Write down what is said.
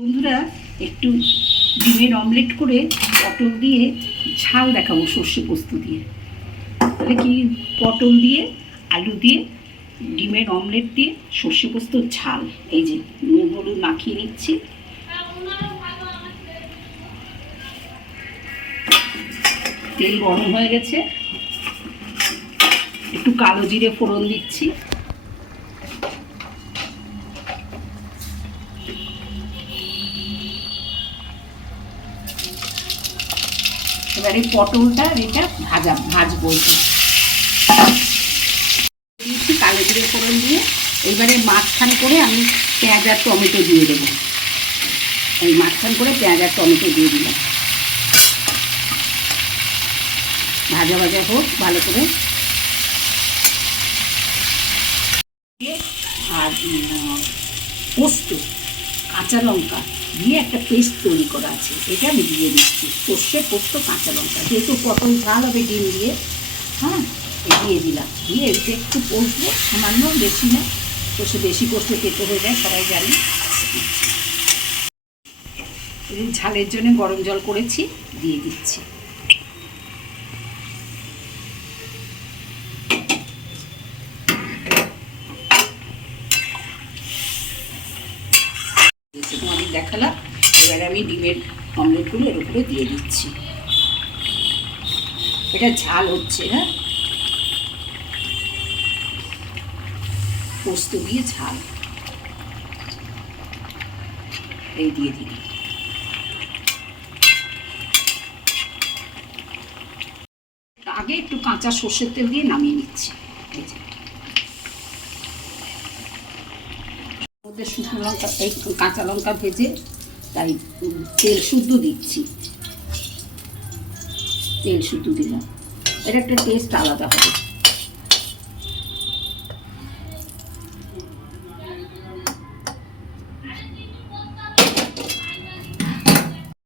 বন্ধুরা, একটু ডিমের অমলেট করে পটল দিয়ে ঝাল দেখাবো সর্ষে পোস্ত দিয়ে। তাহলে কি, পটল দিয়ে আলু দিয়ে ডিমের অমলেট দিয়ে সর্ষে পোস্ত ঝাল। এই যে নুন হলুদ মাখিয়ে নিচ্ছি। তেল গরম হয়ে গেছে, একটু কালো জিরে ফোড়ন দিচ্ছি। এবারে পটলটা এটা ভাজবো। দিয়েছি কালো জিরে ফোড়ন দিয়ে। এবারে মাঝখান করে আমি পেঁয়াজ আর টমেটো দিয়ে দেবো। এই মাঝখান করে পেঁয়াজ আর টমেটো দিয়ে দিলাম। ভাজা ভাজা হোক ভালো করে। আর পোস্ত, কাঁচা লঙ্কা দিয়ে একটা পেস্ট তৈরি করা আছে, এটা আমি দিয়ে দিচ্ছি। সর্ষে পোস্ত কাঁচা লঙ্কা, যেহেতু পটল ঝাল হবে ডিম দিয়ে, হ্যাঁ দিয়ে দিলাম। দিয়ে এটা একটু কষবো, সামান্য, বেশি না। সর্ষে বেশি কষলে তেতো হয়ে যায়, সবাই জানি। ঝালের জন্য গরম জল করেছি, দিয়ে দিচ্ছি। তোমাদের দেখালাম। এবারে আমি ডিমের অমলেটগুলো এর উপরে দিয়ে দিচ্ছি। এটা ঝাল হচ্ছে, না পোস্ত দিয়ে ঝাল। এই দিয়ে দিই। আগে একটু কাঁচা সর্ষের তেল দিয়ে নামিয়ে নিচ্ছি। এই যে ওদের শুকনো লঙ্কা, এই কাঁচা লঙ্কা ভেজে তাই তেল শুদ্ধ দিচ্ছি। তেল শুদ্ধ দিলাম, এর একটা টেস্ট আলাদা হবে।